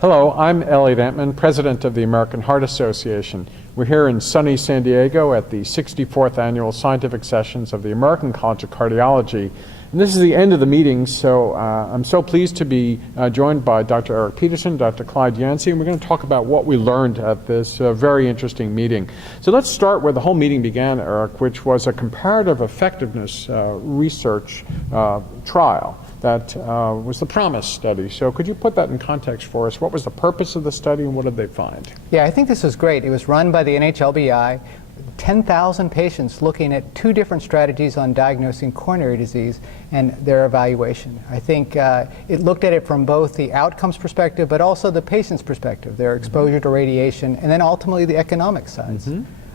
Hello, I'm Elliott Antman, President of the American Heart Association. We're here in sunny San Diego at the 64th Annual Scientific Sessions of the American College of Cardiology. And this is the end of the meeting, so I'm so pleased to be joined by Dr. Eric Peterson, Dr. Clyde Yancy, and we're going to talk about what we learned at this very interesting meeting. So let's start where the whole meeting began, Eric, which was a comparative effectiveness research trial. That was the PROMISE study. So could you put that in context for us? What was the purpose of the study and what did they find? Yeah, I think this was great. It was run by the NHLBI, 10,000 patients looking at two different strategies on diagnosing coronary disease and their evaluation. I think it looked at it from both the outcomes perspective but also the patient's perspective, their exposure to radiation, and then ultimately the economic sides.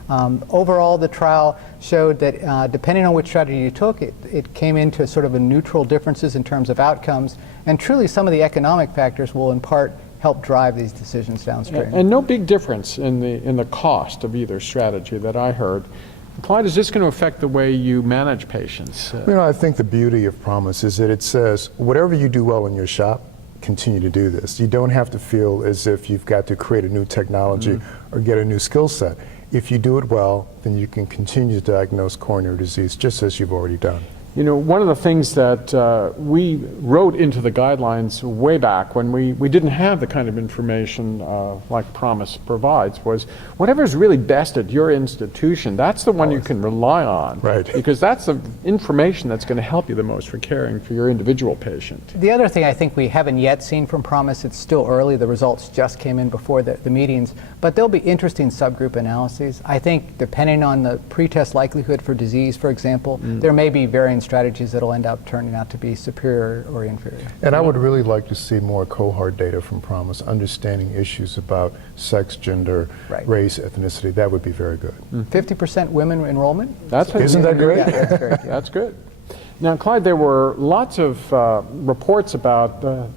Overall, the trial showed that depending on which strategy you took, it came into sort of a neutral differences in terms of outcomes, and truly some of the economic factors will in part help drive these decisions downstream. And no big difference in the cost of either strategy that I heard. Clyde, is this going to affect the way you manage patients? You know, I think the beauty of PROMISE is that it says whatever you do well in your shop, continue to do this. You don't have to feel as if you've got to create a new technology or get a new skill set. If you do it well, then you can continue to diagnose coronary disease just as you've already done. You know, one of the things that we wrote into the guidelines way back when we didn't have the kind of information like PROMISE provides was whatever is really best at your institution, that's the one you can rely on. Right. Because that's the information that's going to help you the most for caring for your individual patient. The other thing I think we haven't yet seen from PROMISE, it's still early, the results just came in before the meetings, but there'll be interesting subgroup analyses. I think depending on the pretest likelihood for disease, for example, there may be varying strategies that will end up turning out to be superior or inferior. And I would really like to see more cohort data from PROMISE, understanding issues about sex, gender, race, ethnicity. That would be very good. 50% women enrollment? Isn't that great? Yeah, that's great. Yeah. That's good. Now, Clyde, there were lots of reports about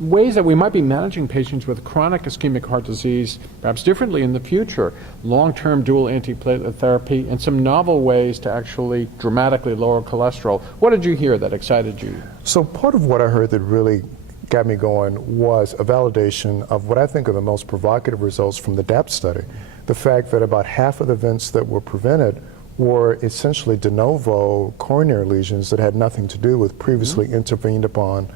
ways that we might be managing patients with chronic ischemic heart disease, perhaps differently in the future, long-term dual antiplatelet therapy, and some novel ways to actually dramatically lower cholesterol. What did you hear that excited you? So part of what I heard that really got me going was a validation of what I think are the most provocative results from the DAPT study. The fact that about half of the events that were prevented were essentially de novo coronary lesions that had nothing to do with previously intervened upon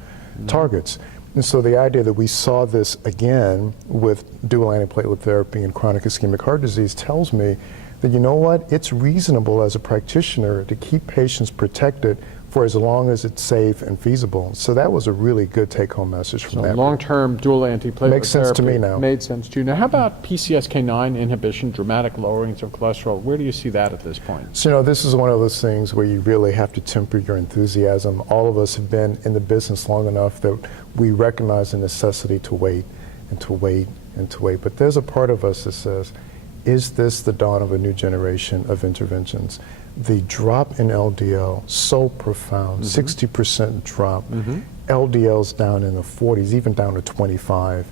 targets. And so the idea that we saw this again with dual antiplatelet therapy and chronic ischemic heart disease tells me that, you know what, it's reasonable as a practitioner to keep patients protected for as long as it's safe and feasible. So that was a really good take-home message from that. Long-term dual antiplatelet makes sense therapy to me now. Made sense to you. Now, how about PCSK9 inhibition, dramatic lowerings of cholesterol? Where do you see that at this point? So, you know, this is one of those things where you really have to temper your enthusiasm. All of us have been in the business long enough that we recognize the necessity to wait and to wait and to wait. But there's a part of us that says, is this the dawn of a new generation of interventions? The drop in LDL, so profound, 60% drop. LDL's down in the 40s, even down to 25.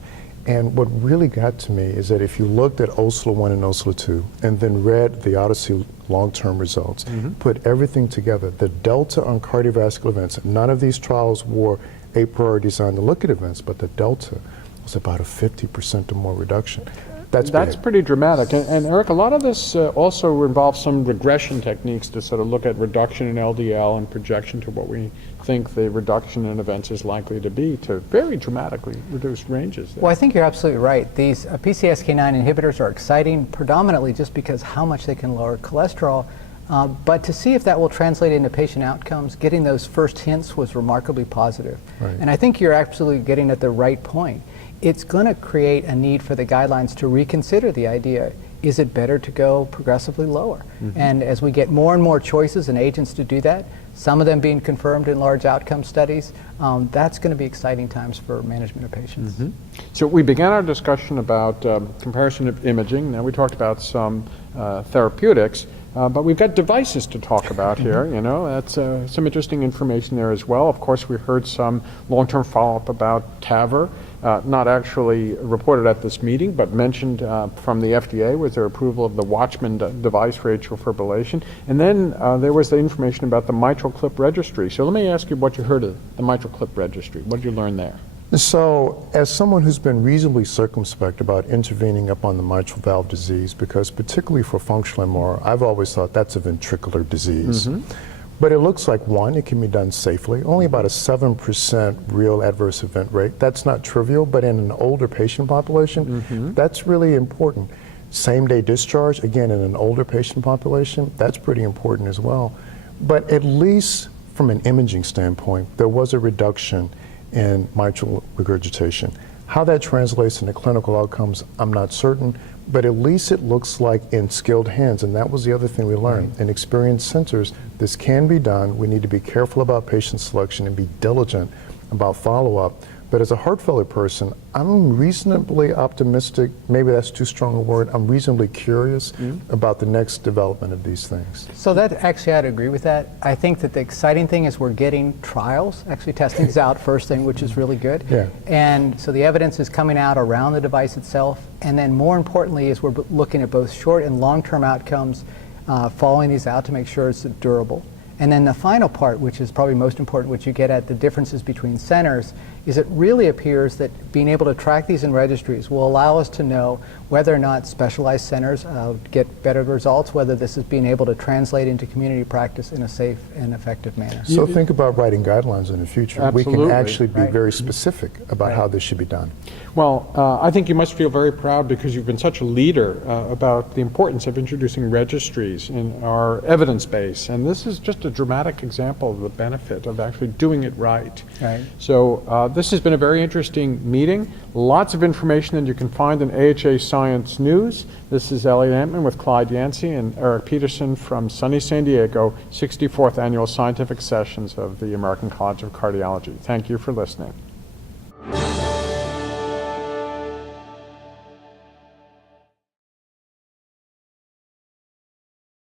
And what really got to me is that if you looked at OSLA 1 and OSLA 2 and then read the Odyssey long-term results, put everything together, the delta on cardiovascular events, none of these trials were a priori designed to look at events, but the delta was about a 50% or more reduction. That's pretty dramatic. And Eric, a lot of this also involves some regression techniques to sort of look at reduction in LDL and projection to what we think the reduction in events is likely to be to very dramatically reduced ranges there. Well, I think you're absolutely right. These PCSK9 inhibitors are exciting predominantly just because how much they can lower cholesterol. But to see if that will translate into patient outcomes, getting those first hints was remarkably positive. And I think you're absolutely getting at the right point. It's going to create a need for the guidelines to reconsider the idea, is it better to go progressively lower? And as we get more and more choices and agents to do that, some of them being confirmed in large outcome studies, that's going to be exciting times for management of patients. So we began our discussion about comparison of imaging. Now we talked about some therapeutics. But we've got devices to talk about here, you know, that's some interesting information there as well. Of course, we heard some long-term follow-up about TAVR, not actually reported at this meeting, but mentioned from the FDA with their approval of the Watchman device for atrial fibrillation. And then there was the information about the mitral clip registry. So let me ask you what you heard of the mitral clip registry. What did you learn there? So, as someone who's been reasonably circumspect about intervening upon the mitral valve disease, because particularly for functional MR, I've always thought that's a ventricular disease. But it looks like, one, it can be done safely, only about a 7% real adverse event rate. That's not trivial, but in an older patient population, that's really important. Same-day discharge, again, in an older patient population, that's pretty important as well. But at least from an imaging standpoint, there was a reduction in mitral regurgitation. How that translates into clinical outcomes, I'm not certain, but at least it looks like in skilled hands, and that was the other thing we learned. In experienced centers, this can be done. We need to be careful about patient selection and be diligent about follow-up. But as a heart failure person, I'm reasonably optimistic, maybe that's too strong a word, I'm reasonably curious about the next development of these things. So that actually, I'd agree with that. I think that the exciting thing is we're getting trials, actually testing these out first thing, which is really good. Yeah. And so the evidence is coming out around the device itself. And then more importantly is we're looking at both short and long-term outcomes, following these out to make sure it's durable. And then the final part, which is probably most important, which you get at the differences between centers, is it really appears that being able to track these in registries will allow us to know whether or not specialized centers get better results, whether this is being able to translate into community practice in a safe and effective manner. So think about writing guidelines in the future. Absolutely. We can actually be Right. very specific about how this should be done. Well, I think you must feel very proud because you've been such a leader about the importance of introducing registries in our evidence base. And this is just a dramatic example of the benefit of actually doing it right. Right. So this has been a very interesting meeting. Lots of information that you can find in AHA Science News. This is Elliott Antman with Clyde Yancy and Eric Peterson from sunny San Diego, 64th Annual Scientific Sessions of the American College of Cardiology. Thank you for listening.